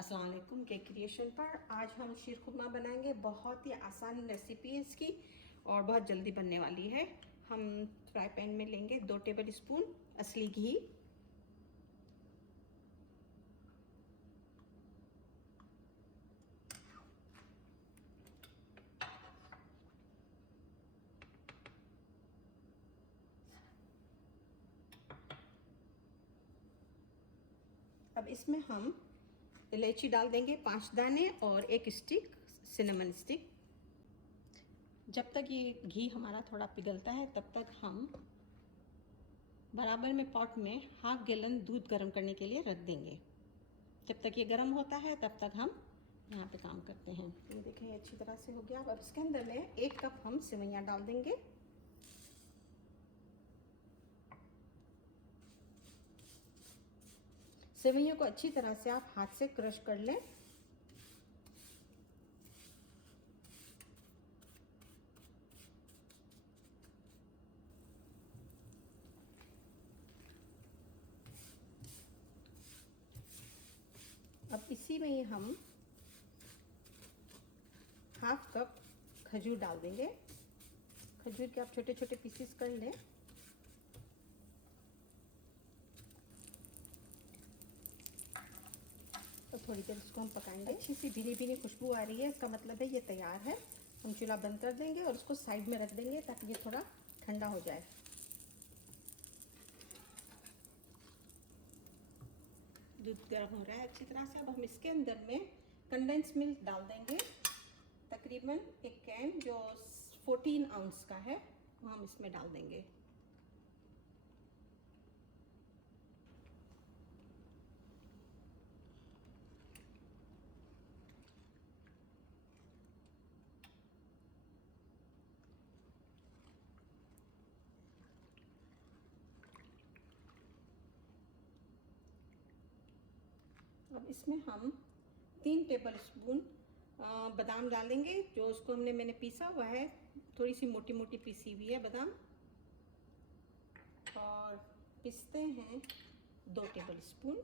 अस्सलाम वालेकुम cake creation पर आज हम शीर खुरमा बनाएंगे। बहुत ही आसान रेसिपी है इसकी और बहुत जल्दी बनने वाली है। हम फ्राई पैन में लेंगे 2 टेबल स्पून असली घी, अब इसमें हम इलायची डाल देंगे 5 दाने और 1 स्टिक सिनेमन स्टिक। जब तक ये घी हमारा थोड़ा पिघलता है तब तक हम बराबर में पॉट में हाफ गैलन दूध गर्म करने के लिए रख देंगे। जब तक ये गर्म होता है तब तक हम यहाँ पे काम करते हैं। ये देखें ये अच्छी तरह से हो गया। अब इसके अंदर में 1 कप हम सेवइयाँ डाल देंगे। सेवइयों को अच्छी तरह से आप हाथ से क्रश कर लें। अब इसी में ही हम हाफ कप खजूर डाल देंगे। खजूर के आप छोटे छोटे पीसेस कर लें। तो थोड़ी देर इसको हम पकाएंगे। अच्छी सी भीनी भीनी खुशबू आ रही है, इसका मतलब है ये तैयार है। हम चूल्हा बंद कर देंगे और उसको साइड में रख देंगे ताकि ये थोड़ा ठंडा हो जाए। दूध गर्म हो रहा है अच्छी तरह से। अब हम इसके अंदर में कंडेंस मिल्क डाल देंगे। तकरीबन 1 कैन जो 14 आउंस का है वो हम इसमें डाल देंगे। अब इसमें हम 3 टेबल स्पून बादाम डालेंगे। जो उसको मैंने पीसा हुआ है, थोड़ी सी मोटी मोटी पीसी हुई है बादाम। और पिस्ते हैं 2 टेबल स्पून।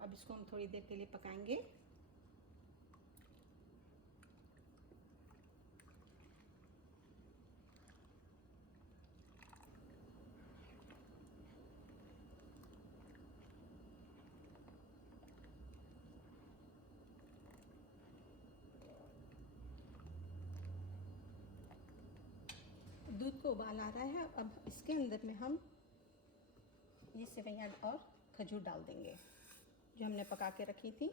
अब इसको हम थोड़ी देर के लिए पकाएंगे। दूध को उबाल आ रहा है। अब इसके अंदर में हम ये सेवइयाँ और खजूर डाल देंगे जो हमने पका के रखी थी।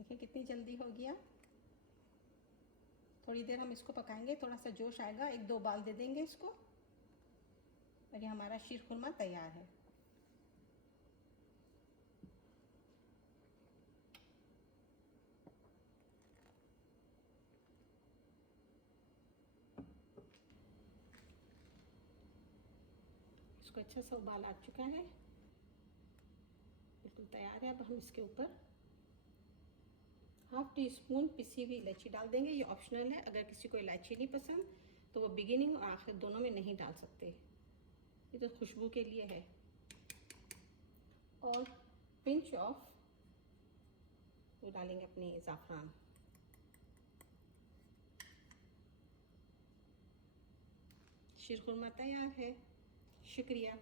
देखिए कितनी जल्दी हो गया। थोड़ी देर हम इसको पकाएंगे, थोड़ा सा जोश आएगा, 1-2 उबाल दे देंगे इसको और ये हमारा शीर खुरमा तैयार है। इसको अच्छा सा उबाल आ चुका है, बिल्कुल तैयार है। अब हम इसके ऊपर हाफ टी स्पून पिसी हुई इलायची डाल देंगे। ये ऑप्शनल है, अगर किसी को इलायची नहीं पसंद तो वो बिगिनिंग और आखिर दोनों में नहीं डाल सकते। ये तो खुशबू के लिए है। और पिंच ऑफ वो डालेंगे अपनी ज़ाफ़रान। शीर खुरमा तैयार है। शुक्रिया।